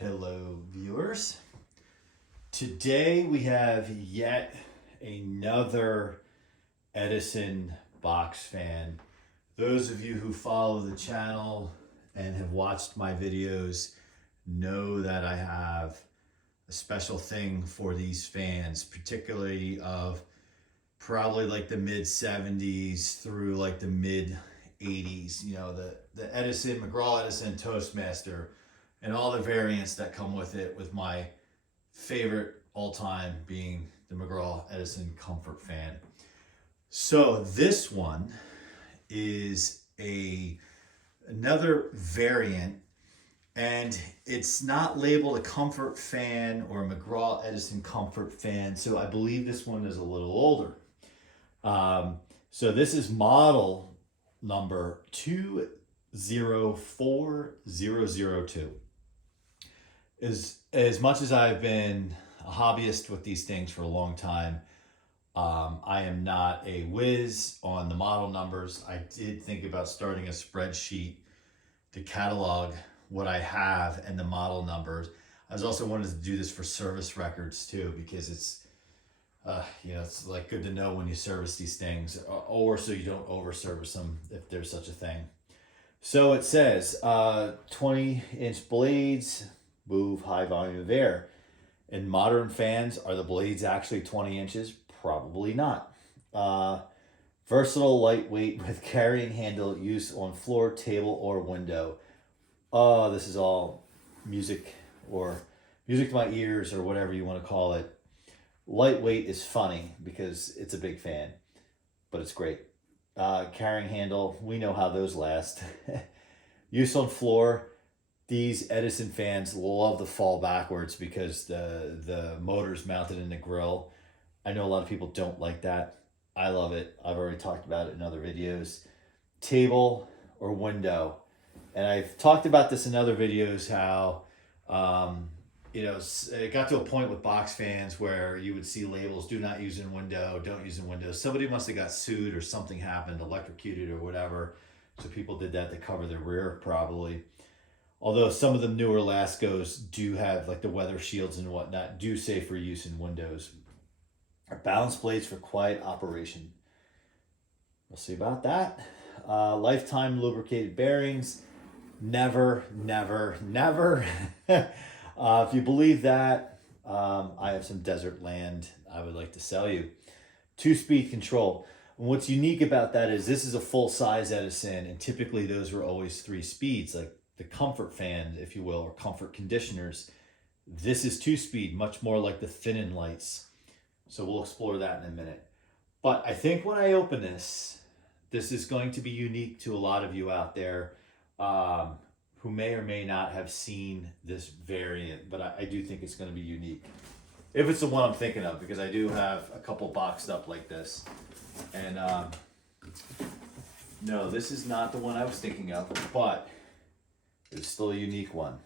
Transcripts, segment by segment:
Hello viewers. Today we have yet another Edison box fan. Those of you who follow the channel and have watched my videos know that I have a special thing for these fans, particularly of probably like the mid 70s through like the mid 80s. You know, the Edison, McGraw-Edison Toastmaster, and all the variants that come with it, with my favorite all time being the McGraw-Edison Comfort Fan. So this one is another variant, and it's not labeled a Comfort Fan or a McGraw-Edison Comfort Fan, so I believe this one is a little older. So this is model number 204002. As much as I've been a hobbyist with these things for a long time, I am not a whiz on the model numbers. I did think about starting a spreadsheet to catalog what I have and the model numbers. I was also wanted to do this for service records too, because it's it's like good to know when you service these things, or so you don't over service them if there's such a thing. So it says 20-inch blades move high volume of air. In modern fans, are the blades actually 20 inches? Probably not. Versatile, lightweight, with carrying handle, use on floor, table, or window. This is all music to my ears, or whatever you want to call it. Lightweight is funny because it's a big fan, but it's great. Carrying handle, we know how those last. Use on floor. These Edison fans love to fall backwards because the motor's mounted in the grill. I know a lot of people don't like that. I love it. I've already talked about it in other videos. Table or window. And I've talked about this in other videos, how it got to a point with box fans where you would see labels, do not use in window, don't use in window. Somebody must have got sued or something happened, electrocuted or whatever. So people did that to cover their rear probably. Although some of the newer Lascos do have like the weather shields and whatnot, do say for use in windows. Balance blades for quiet operation. We'll see about that. Lifetime lubricated bearings. Never, never, never. If you believe that, I have some desert land I would like to sell you. 2-speed control. And what's unique about that is this is a full-size Edison, and typically those were always 3 speeds, like the Comfort Fan, if you will, or Comfort Conditioners. This is 2-speed, much more like the thin-in lights. So we'll explore that in a minute. But I think when I open this is going to be unique to a lot of you out there who may or may not have seen this variant, but I do think it's going to be unique. If it's the one I'm thinking of, because I do have a couple boxed up like this. And no, this is not the one I was thinking of, but it's still a unique one.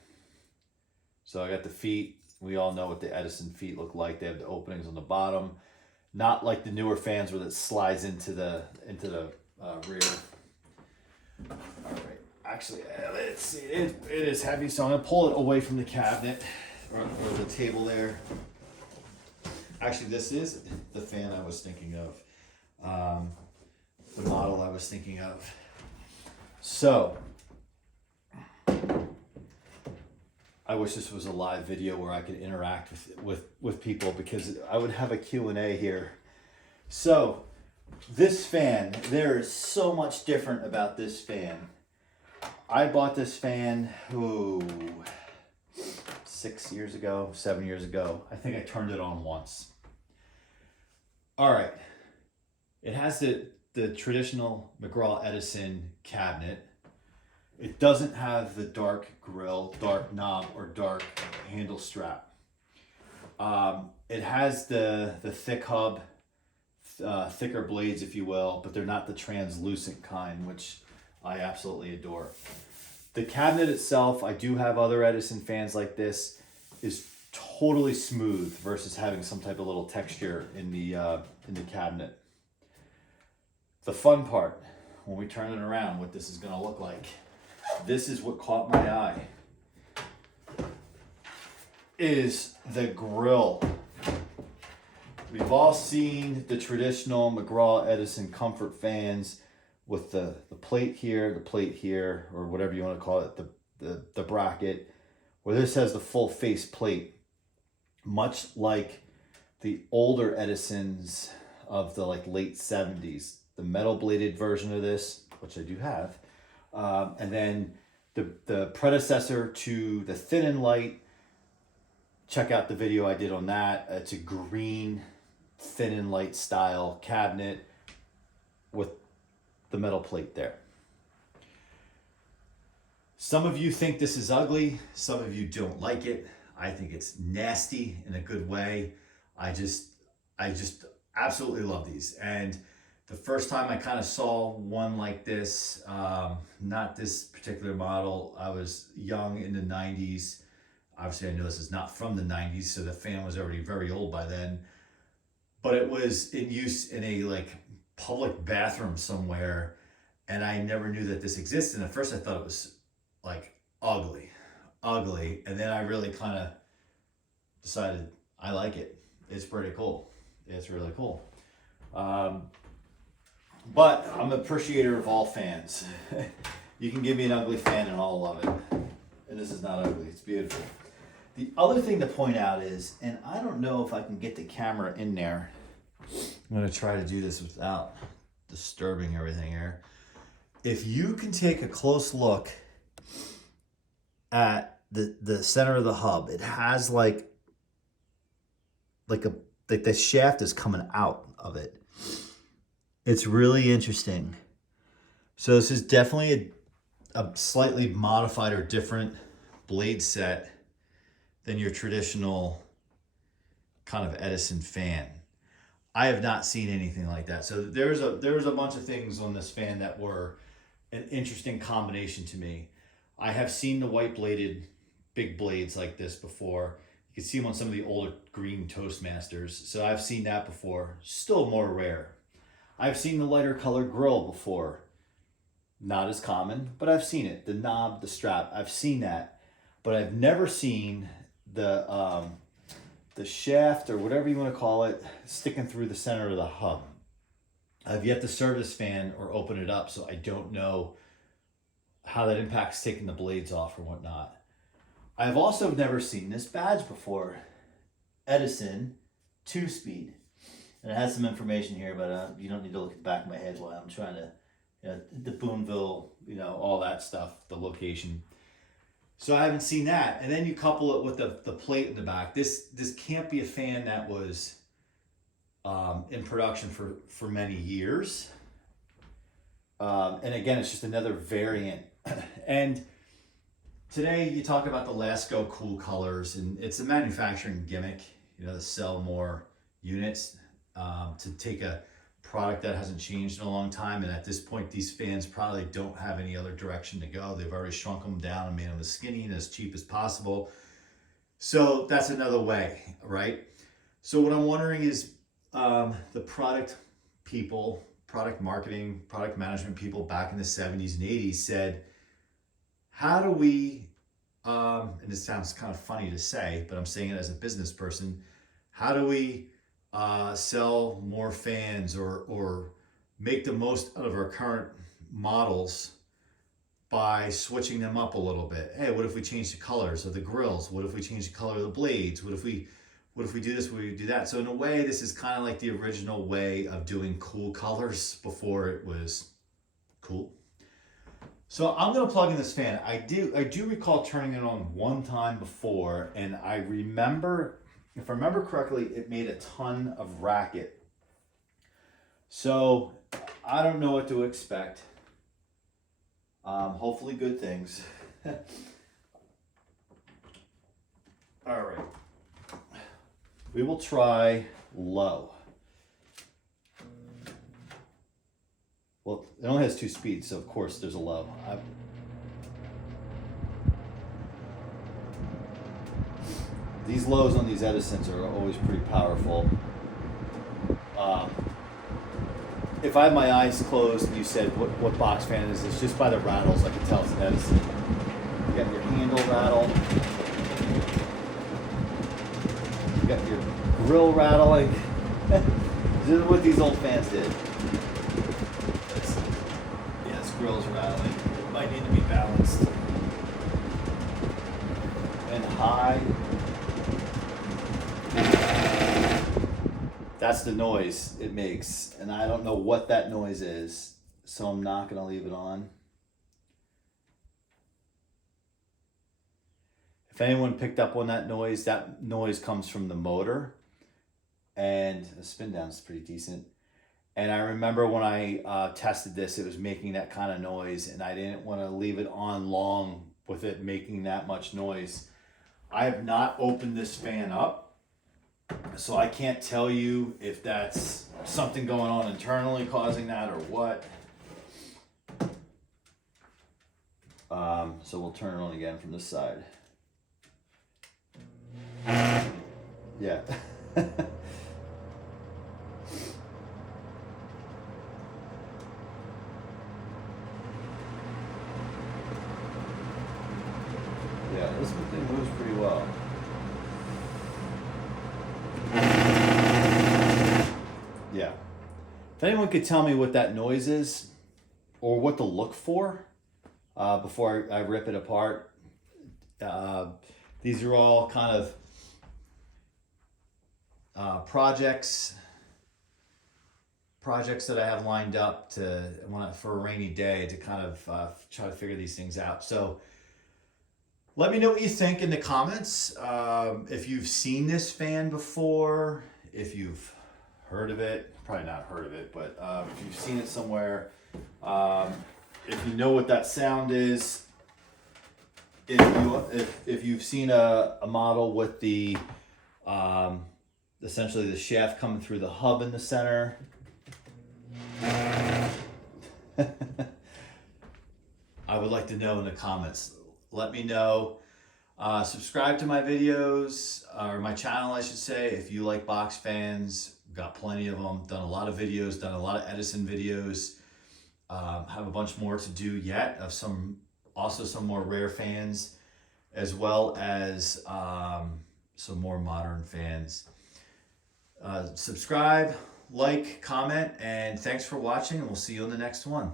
So I got the feet. We all know what the Edison feet look like. They have the openings on the bottom, not like the newer fans where it slides into the rear. All right. Actually, let's see. It is heavy, so I'm gonna pull it away from the cabinet or the table there. Actually, this is the fan I was thinking of, the model I was thinking of. So I wish this was a live video where I could interact with people, because I would have a Q&A here. So this fan, there is so much different about this fan. I bought this fan 7 years ago. I think I turned it on once. All right. It has the traditional McGraw-Edison cabinet. It doesn't have the dark grill, dark knob, or dark handle strap. It has the thick hub, thicker blades, if you will, but they're not the translucent kind, which I absolutely adore. The cabinet itself, I do have other Edison fans like this, is totally smooth versus having some type of little texture in the cabinet. The fun part, when we turn it around, what this is going to look like. This is what caught my eye. is the grill. We've all seen the traditional McGraw-Edison comfort fans with the plate here, or whatever you want to call it, the bracket, where this has the full face plate, much like the older Edisons of the like late 70s, the metal bladed version of this, which I do have, and then the predecessor to the thin and light. Check out the video I did on that. It's a green thin and light style cabinet with the metal plate there. Some of you think this is ugly. Some of you don't like it. I think it's nasty in a good way. I just absolutely love these. And the first time I kind of saw one like this, not this particular model, I was young in the 90s. Obviously, I know this is not from the 90s, so the fan was already very old by then. But it was in use in a like public bathroom somewhere, and I never knew that this existed. And at first I thought it was like ugly. And then I really kind of decided I like it. It's pretty cool. It's really cool. But I'm an appreciator of all fans. You can give me an ugly fan and I'll love it. And this is not ugly, it's beautiful. The other thing to point out is, and I don't know if I can get the camera in there. I'm going to try to do this without disturbing everything here. If you can take a close look at the center of the hub, it has like the shaft is coming out of it. It's really interesting. So this is definitely a slightly modified or different blade set than your traditional kind of Edison fan. I have not seen anything like that. So there was a bunch of things on this fan that were an interesting combination to me. I have seen the white bladed big blades like this before. You can see them on some of the older green Toastmasters. So I've seen that before. Still more rare. I've seen the lighter colored grill before. Not as common, but I've seen it. The knob, the strap, I've seen that. But I've never seen the shaft, or whatever you want to call it, sticking through the center of the hub. I've yet to serve this fan or open it up, so I don't know how that impacts taking the blades off or whatnot. I've also never seen this badge before. Edison 2-speed. And it has some information here, but you don't need to look at the back of my head while I'm trying to, the Boonville, all that stuff, the location. So I haven't seen that. And then you couple it with the plate in the back. This can't be a fan that was in production for many years. And again, it's just another variant. And today you talk about the Lasco cool colors, and it's a manufacturing gimmick, to sell more units, to take a product that hasn't changed in a long time. And at this point, these fans probably don't have any other direction to go. They've already shrunk them down and made them as skinny and as cheap as possible. So that's another way, right? So what I'm wondering is the product people, product marketing, product management people back in the 70s and 80s said, how do we, and this sounds kind of funny to say, but I'm saying it as a business person, how do we sell more fans or make the most out of our current models by switching them up a little bit? Hey, what if we change the colors of the grills? What if we change the color of the blades? What if we do this? What if we do that? So in a way, this is kind of like the original way of doing cool colors before it was cool. So I'm gonna plug in this fan. I do recall turning it on one time before, and I remember, if I remember correctly, it made a ton of racket. So I don't know what to expect. Hopefully good things. All right. We will try low. Well, it only has 2 speeds, so of course there's a low. These lows on these Edisons are always pretty powerful. If I had my eyes closed and you said what box fan is this, just by the rattles I can tell it's an Edison. You got your handle rattle. got your grill rattling. This is what these old fans did. Yes, grill's rattling. It might need to be balanced. And high. That's the noise it makes. And I don't know what that noise is, so I'm not going to leave it on. If anyone picked up on that noise comes from the motor. And the spin down is pretty decent. And I remember when I tested this, it was making that kind of noise, and I didn't want to leave it on long with it making that much noise. I have not opened this fan up, so I can't tell you if that's something going on internally causing that or what. So we'll turn it on again from this side. Yeah. Yeah, this thing moves pretty well. Yeah. If anyone could tell me what that noise is or what to look for before I rip it apart. These are all kind of projects that I have lined up for a rainy day to kind of try to figure these things out. So let me know what you think in the comments. If you've seen this fan before, if you've heard of it, probably not heard of it, but if you've seen it somewhere, if you know what that sound is, if you've seen a model with the essentially the shaft coming through the hub in the center. I would like to know in the comments. Let me know. Subscribe to my videos, or my channel, I should say, if you like box fans. Got plenty of them. Done a lot of videos. Done a lot of Edison videos. Have a bunch more to do yet of some more rare fans, as well as some more modern fans. Subscribe, like, comment, and thanks for watching, and we'll see you in the next one.